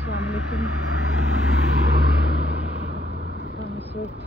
अस्सलाम वालेकुम। हम इस वक्त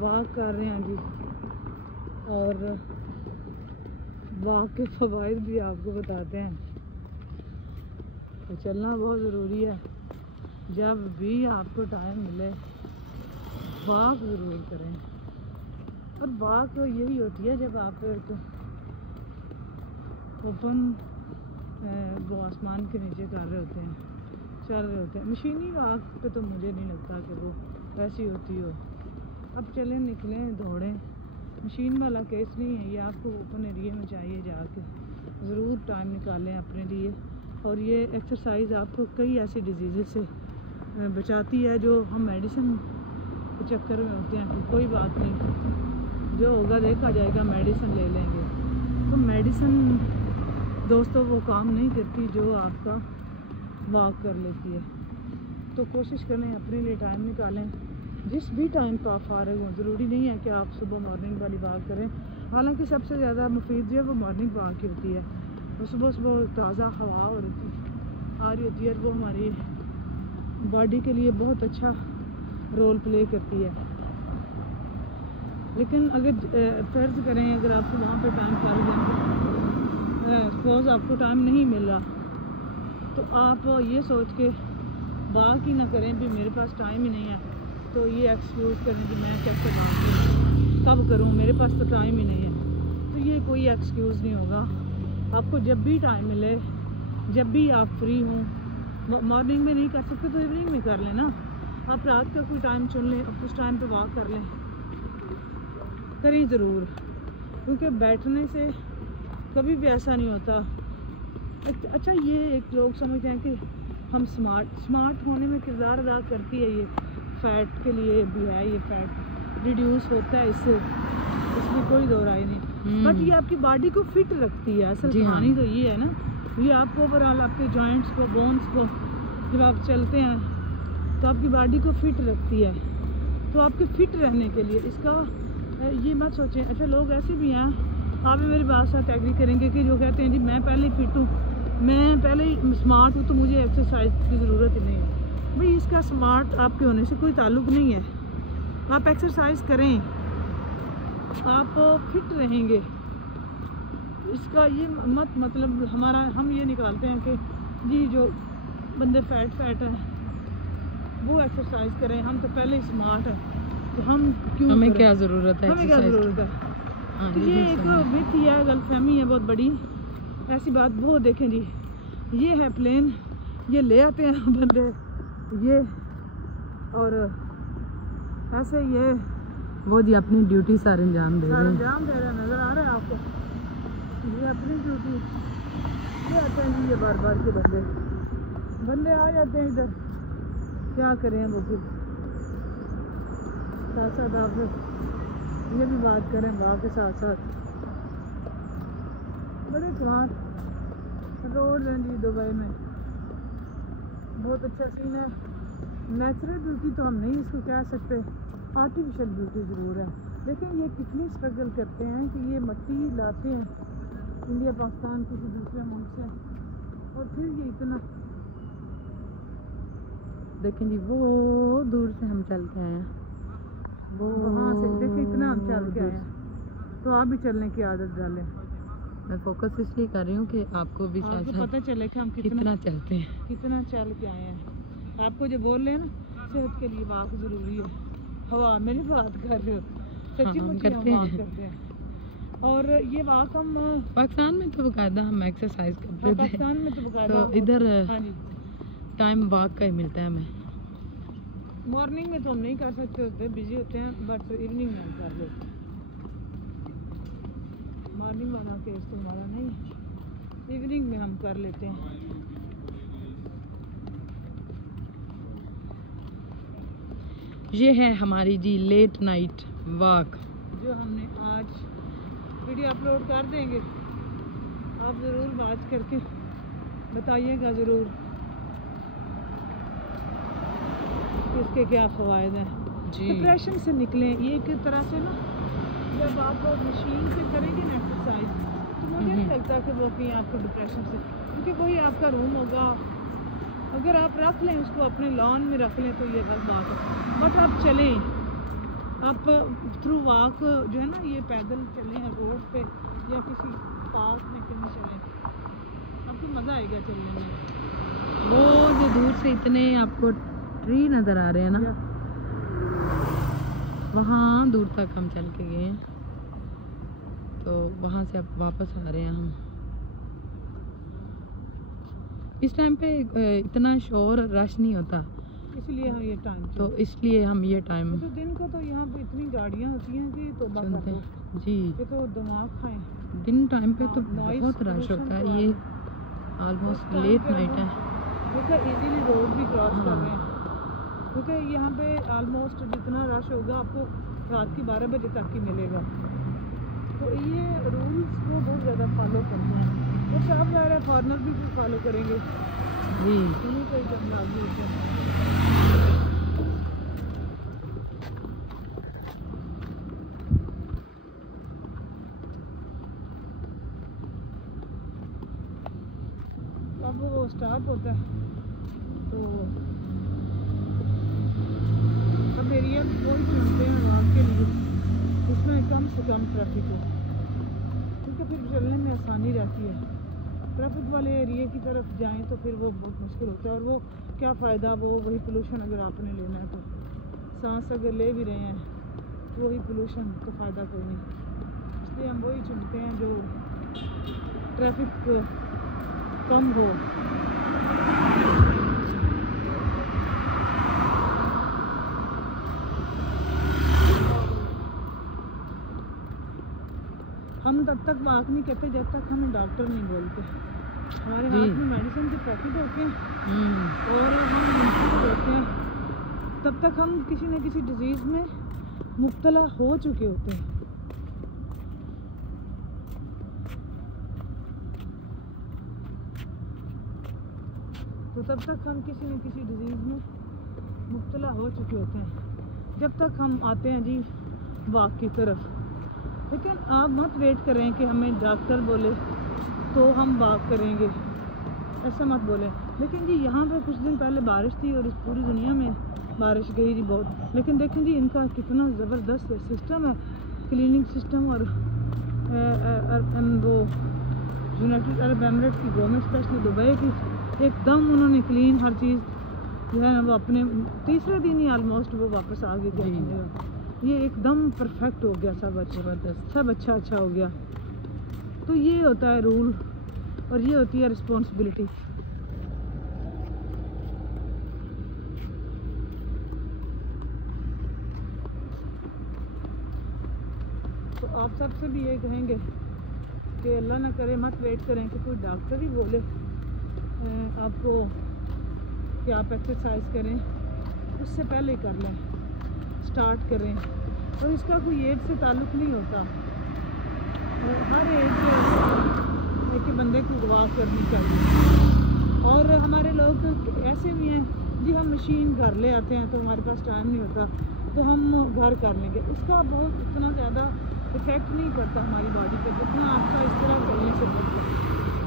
वॉक कर रहे हैं जी, और वॉक के फ़वाइद भी आपको बताते हैं। तो चलना बहुत ज़रूरी है। जब भी आपको टाइम मिले वॉक ज़रूर करें। और वॉक यही होती है जब आप एक ओपन वो आसमान के नीचे कर रहे होते हैं, चल रहे होते हैं। मशीनी वॉक पे तो मुझे नहीं लगता कि वो वैसी होती हो। अब चलें, निकलें, दौड़ें। मशीन वाला केस नहीं है ये। आपको ओपन एरिया में चाहिए जाके ज़रूर टाइम निकालें अपने लिए। और ये एक्सरसाइज आपको कई ऐसी डिजीज़ से बचाती है जो हम मेडिसिन के चक्कर में होते हैं। कोई बात नहीं, जो होगा देखा जाएगा, मेडिसिन ले लेंगे। तो मेडिसिन दोस्तों वो काम नहीं करती जो आपका वॉक कर लेती है। तो कोशिश करें अपने लिए टाइम निकालें जिस भी टाइम पर आप फारिग हों। ज़रूरी नहीं है कि आप सुबह मॉर्निंग वाली वॉक करें, हालांकि सबसे ज़्यादा मुफीद जो है वो मॉर्निंग वॉक ही होती है। वो सुबह सुबह ताज़ा हवा आ रही होती है और वो हमारी बॉडी के लिए बहुत अच्छा रोल प्ले करती है। लेकिन अगर फ़र्ज़ करें अगर आपको वहाँ पे टाइम फारिग सपोज़ आपको टाइम नहीं मिल रहा, तो आप ये सोच के वॉक ही ना करें भी मेरे पास टाइम ही नहीं है, तो ये एक्सक्यूज़ करें कि मैं कैसे करूँ, कब करूँ, मेरे पास तो टाइम ही नहीं है। तो ये कोई एक्सक्यूज़ नहीं होगा। आपको जब भी टाइम मिले, जब भी आप फ्री हों, मॉर्निंग में नहीं कर सकते तो इवनिंग में कर लें ना। आप रात का कोई टाइम चुन लें, उस टाइम पे वॉक कर लें, करें ज़रूर। क्योंकि बैठने से कभी भी ऐसा नहीं होता। अच्छा, ये एक लोग समझते हैं कि हम स्मार्ट होने में किरदार अदा करती है ये, फैट के लिए भी है, ये फैट रिड्यूस होता है इससे, इसमें कोई दो राय नहीं। बट ये आपकी बॉडी को फिट रखती है। असल कहानी तो ये है ना, ये आपको ओवरऑल आपके जॉइंट्स को, बोन्स को, जब आप चलते हैं तो आपकी बॉडी को फिट रखती है। तो आपके फिट रहने के लिए इसका ये मत सोचें। अच्छा, लोग ऐसे भी हैं, आप भी मेरी बात साथ एग्री करेंगे, कि जो कहते हैं जी मैं पहले फिट हूँ, मैं पहले ही स्मार्ट हूँ, तो मुझे एक्सरसाइज की ज़रूरत ही नहीं है। भाई इसका स्मार्ट आपके होने से कोई ताल्लुक़ नहीं है। आप एक्सरसाइज करें, आप फिट रहेंगे। इसका ये मत मतलब हम ये निकालते हैं कि जी जो बंदे फैट हैं वो एक्सरसाइज करें, हम तो पहले ही स्मार्ट हैं, तो हम क्यों, हमें क्या ज़रूरत है, हमें क्या ज़रूरत है। तो ये एक मिथ ही है, गलतफहमी है बहुत बड़ी। ऐसी बात वो देखें जी, ये है प्लेन, ये ले आते हैं बंदे ये, और ऐसे ये वो जी अपनी ड्यूटी सारे अंजाम दे रहे हैं, नज़र आ रहा है आपको। ये अपनी ड्यूटी ये आते हैं जी, ये बार बार के बंदे आ जाते हैं इधर, क्या करें वो फिर। साथ साथ आप ये भी बात करें वहाँ के साथ साथ बड़े कार रोड हैं जी दुबई में, बहुत अच्छा सीन है। नेचुरल ब्यूटी तो हम नहीं इसको कह सकते, आर्टिफिशियल ब्यूटी ज़रूर है। लेकिन ये कितनी स्ट्रगल करते हैं कि ये मिट्टी लाते हैं इंडिया, पाकिस्तान, किसी दूसरे मुल्क से, और फिर ये इतना देखें जी, वो दूर से हम चल के आए हैं, वो वहाँ से देखिए इतना हम चल के आए हैं। तो आप भी चलने की आदत डालें। मैं फोकस इसलिए कर रही हूँ कि आपको भी साथ पता चले कि हम कितना चलते हैं, कितना चल के आए हैं। आपको जो बोल रहे हैं ना, सेहत के लिए वॉक ज़रूरी है। हवा मेरी बात कर रहे हो, सच्ची मुझे करते हैं। और ये वॉक हम पाकिस्तान में तो बाकायदा हम एक्सरसाइज करते थे, पाकिस्तान में तो बाकायदा, तो इधर टाइम वॉक का ही मिलता है हमें। मॉर्निंग में तो हम नहीं कर सकते होते, बिजी होते हैं, बट इवनिंग में हम कर लेते हैं। मॉर्निंग वाला केस तो हमारा नहीं, इवनिंग में हम कर लेते हैं। ये है हमारी जी लेट नाइट वॉक, जो हमने आज वीडियो अपलोड कर देंगे। आप ज़रूर वॉच करके बताइएगा ज़रूर इसके क्या फ़वायद हैं जी। डिप्रेशन से निकलें। ये एक तरह से ना, जब आप मशीन से करेंगे ना एक्सरसाइज, तो मुझे नहीं लगता कि वो कहीं आपको डिप्रेशन से, क्योंकि वही आपका रूम होगा, अगर आप रख लें उसको अपने लॉन में रख लें तो ये अलग बात है, बट आप चलें, आप थ्रू वॉक जो है ना, ये पैदल चलें रोड पे या किसी पार्क में कहीं चलें, आपको मज़ा आएगा चलने में। वो जो दूर से इतने आपको ट्री नज़र आ रहे हैं ना, वहाँ दूर तक हम चल के गए हैं, तो वहाँ से अब वापस आ रहे हैं हम। इस टाइम पे इतना शोर रश नहीं होता, इसलिए हम ये टाइम तो इसलिए हम ये टाइम तो दिन को तो यहाँ पे इतनी गाड़ियाँ होती हैं कि तो सुनते हैं जी। ये तो दिमाग खाएं। दिन टाइम पे तो noise बहुत रश pollution होता है, तो ये ऑलमोस्ट लेट नाइट है। देखो इजीली रोड भी क्रॉस कर रहे हैं, क्योंकि यहाँ पे ऑलमोस्ट जितना रश होगा आपको रात की 12 बजे तक ही मिलेगा। तो ये रूल्स को बहुत ज़्यादा फॉलो करते हैं, वो साफ ज़ाहिर है फॉरनर भी फॉलो करेंगे जी। उन्हीं को जब लागू होते हैं। अब वो स्टॉप होता है तो अब एरिया कोई चुनते हैं वॉक के लिए, उसमें कम से कम ट्रैफिक हो, क्योंकि फिर चलने में आसानी रहती है। ट्रैफिक वाले एरिया की तरफ जाएं तो फिर वो बहुत मुश्किल होता है, और वो क्या फ़ायदा, वो वही पोल्यूशन अगर आपने लेना है तो सांस अगर ले भी रहे हैं तो वही पोल्यूशन, तो फ़ायदा कोई नहीं। इसलिए हम वही चुनते हैं जो ट्रैफिक कम हो। हम तब तक बात नहीं करते जब तक हमें डॉक्टर नहीं बोलते। हमारे हाथ में मेडिसिन के पैकेट होते हैं और हम इंजेक्शन होते हैं, तब तक हम किसी न किसी डिजीज़ में मुब्तला हो चुके होते हैं। तो तब तक हम किसी न किसी डिजीज़ में मुब्तला हो चुके होते हैं जब तक हम आते हैं जी वॉक की तरफ। लेकिन आप मत वेट करें कि हमें डॉक्टर बोले तो हम वॉक करेंगे, ऐसा मत बोलें। लेकिन जी यहाँ पे कुछ दिन पहले बारिश थी और इस पूरी दुनिया में बारिश गई जी बहुत, लेकिन देखें जी इनका कितना ज़बरदस्त सिस्टम है, क्लीनिंग सिस्टम। और वो यूनाइटेड अरब एमिरेट की गवर्नमेंट, स्पेशली दुबई की, एकदम उन्होंने क्लीन हर चीज़ जो है वो अपने तीसरे दिन ही ऑलमोस्ट वो वापस आ गई थी। ये एकदम परफेक्ट हो गया, सब ज़बरदस्त, सब अच्छा हो गया। तो ये होता है रूल और ये होती है रिस्पॉन्सिबिलिटी। तो आप सबसे भी ये कहेंगे कि अल्लाह ना करे, मत वेट करें कि कोई डॉक्टर ही बोले आपको कि आप एक्सरसाइज करें, उससे पहले कर लें, स्टार्ट करें। तो इसका कोई एज से ताल्लुक़ नहीं होता, हर एज के बंदे को वॉक करनी चाहिए। और हमारे लोग ऐसे भी हैं जी, हम मशीन घर ले आते हैं तो हमारे पास टाइम नहीं होता तो हम घर कर लेंगे, उसका बहुत इतना ज़्यादा इफ़ेक्ट नहीं पड़ता हमारी बॉडी पर जितना आपका इस तरह करने से पड़ता है।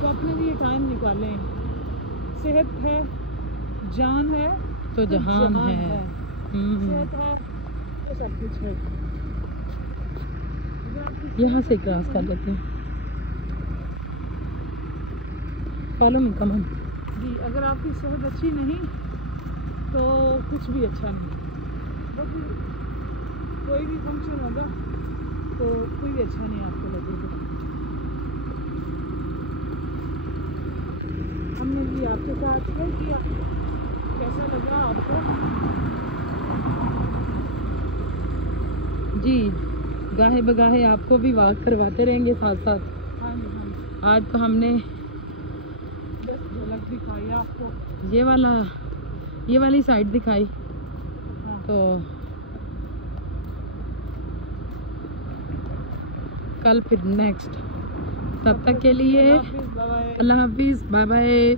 तो अपने लिए टाइम निकालें, सेहत है, जान है तो जहान है। सेहत है तो सब कुछ है। यहाँ से क्रॉस कर लेते हैं, फॉलो मी, कम ऑन जी। अगर आपकी सेहत अच्छी नहीं तो कुछ भी अच्छा नहीं, बाकी कोई भी फंक्शन होगा तो कोई भी अच्छा नहीं आपको लगेगा। हमने भी आपके साथ शेयर किया, कैसा लगा आपको जी। गाहे बगाहे आपको भी वॉक करवाते रहेंगे साथ साथ। हाँ जी, हाँ। आज तो हमने बस झलक दिखाई आपको, ये वाली साइड दिखाई। हाँ। तो कल फिर नेक्स्ट, तब तक के लिए अल्लाह हाफिज़, बाय बाय। अल्लाह हाफिज़, बाय बाय।